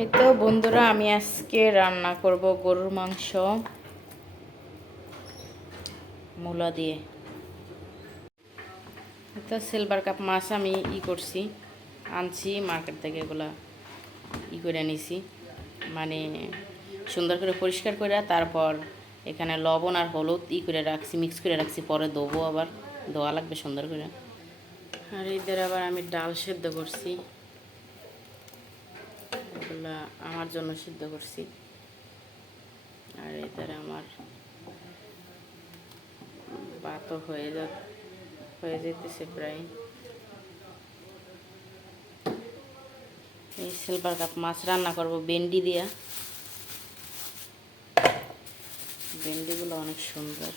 এই তো বন্ধুরা, আমি আজকে রান্না করব গরুর মাংস মূলা দিয়ে। তো সিলভার কাপ মাছ আমি করছি, আনছি মার্কেট থেকে। এগুলা করে নিছি, মানে সুন্দর করে পরিষ্কার করে তারপর এখানে লবণ আর হলুদ করে রাখছি, মিক্স করে রাখছি। পরে ধোবো, আবার ধোয়া লাগবে সুন্দর করে। আর এদের আবার আমি ডাল সেদ্ধ করছি, এগুলা আমার জন্য সিদ্ধ করছি। আর এদের আমার ভাতও হয়ে যেতেছে প্রায়। এই সিলভার কাপ মাছ রান্না করব ভেন্ডি দিয়া। ভেন্ডিগুলো অনেক সুন্দর।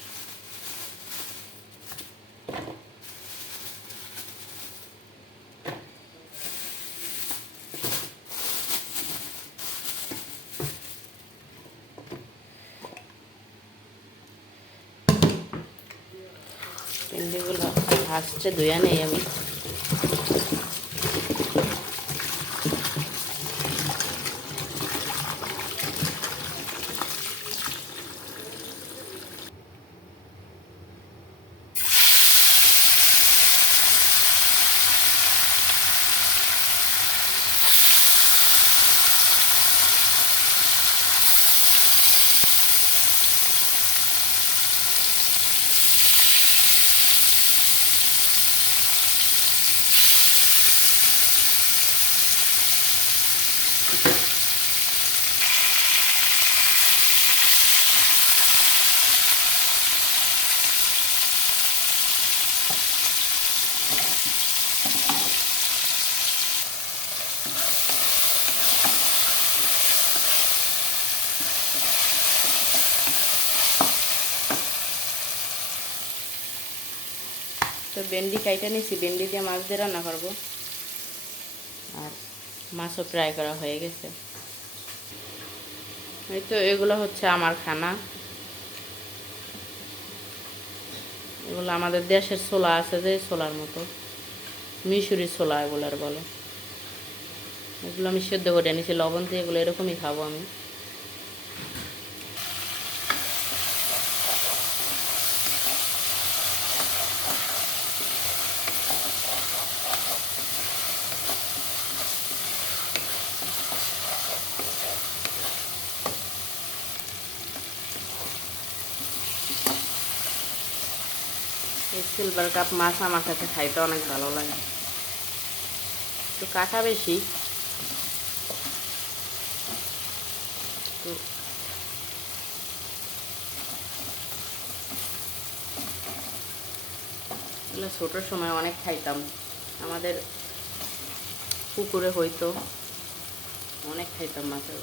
ভেন্ডিগুলো ফার্স্টে ধুয়ে নেই আমি। তো ভেন্ডি কাইটা নিয়েছি, ভেন্ডি দিয়ে মাছ দিয়ে রান্না করবো। আর মাছও ফ্রাই করা হয়ে গেছে। এই তো এগুলো হচ্ছে আমার খানা। এগুলো আমাদের দেশের ছোলা আছে, যে ছোলার মতো, মিশরি ছোলা এগুলার বলে। এগুলো আমি সেদ্ধ করে নিয়েছি লবণ দিয়ে। এগুলো এরকমই খাবো আমি। এই সিলভার কাপ মাছ আমার কাছে খাইতে অনেক ভালো লাগে। একটু কাঁটা বেশি, তো এগুলো ছোটোর সময় অনেক খাইতাম। আমাদের পুকুরে হইতো, অনেক খাইতাম মাছের।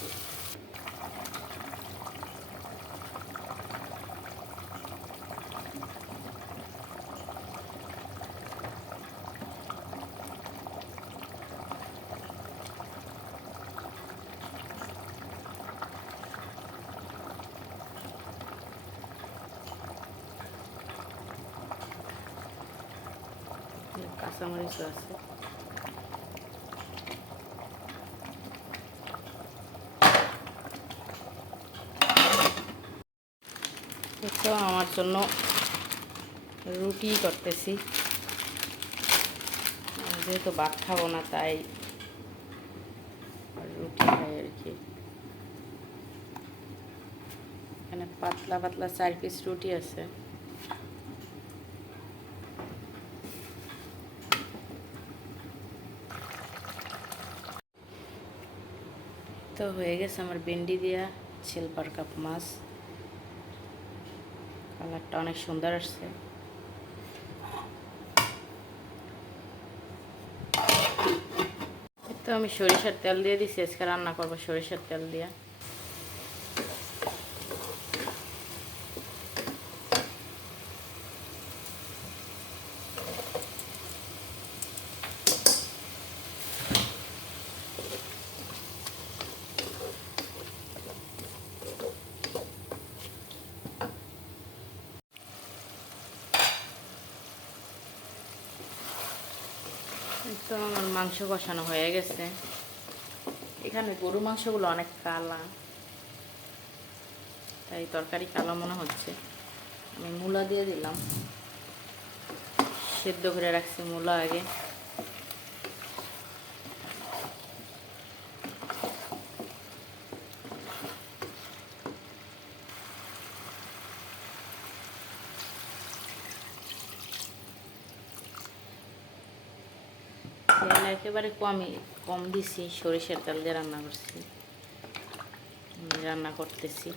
কাঁচামরিচও আছে। তো আমার জন্য রুটি করতেছি, যেহেতু ভাত খাবো না তাই রুটি খাই আর কি। এখানে পাতলা পাতলা 4 পিস রুটি আছে। তো হয়ে গেছে আমার ভেন্ডি দিয়া সিলভার কাপ মাছ। কালারটা অনেক সুন্দর আসছে। তো আমি সরিষার তেল দিয়ে দিছি, আজকে রান্না করবো সরিষার তেল দিয়ে। তো আমার মাংস কষানো হয়ে গেছে। এখানে গরু মাংসগুলো অনেক কালা, তাই তরকারি কালো মনে হচ্ছে। আমি মূলা দিয়ে দিলাম, সেদ্ধ করে রাখছি মূলা আগে। তেল একেবারে কম দিছি, সরিষার তেল দিয়ে রান্না করছি, রান্না করতেছি।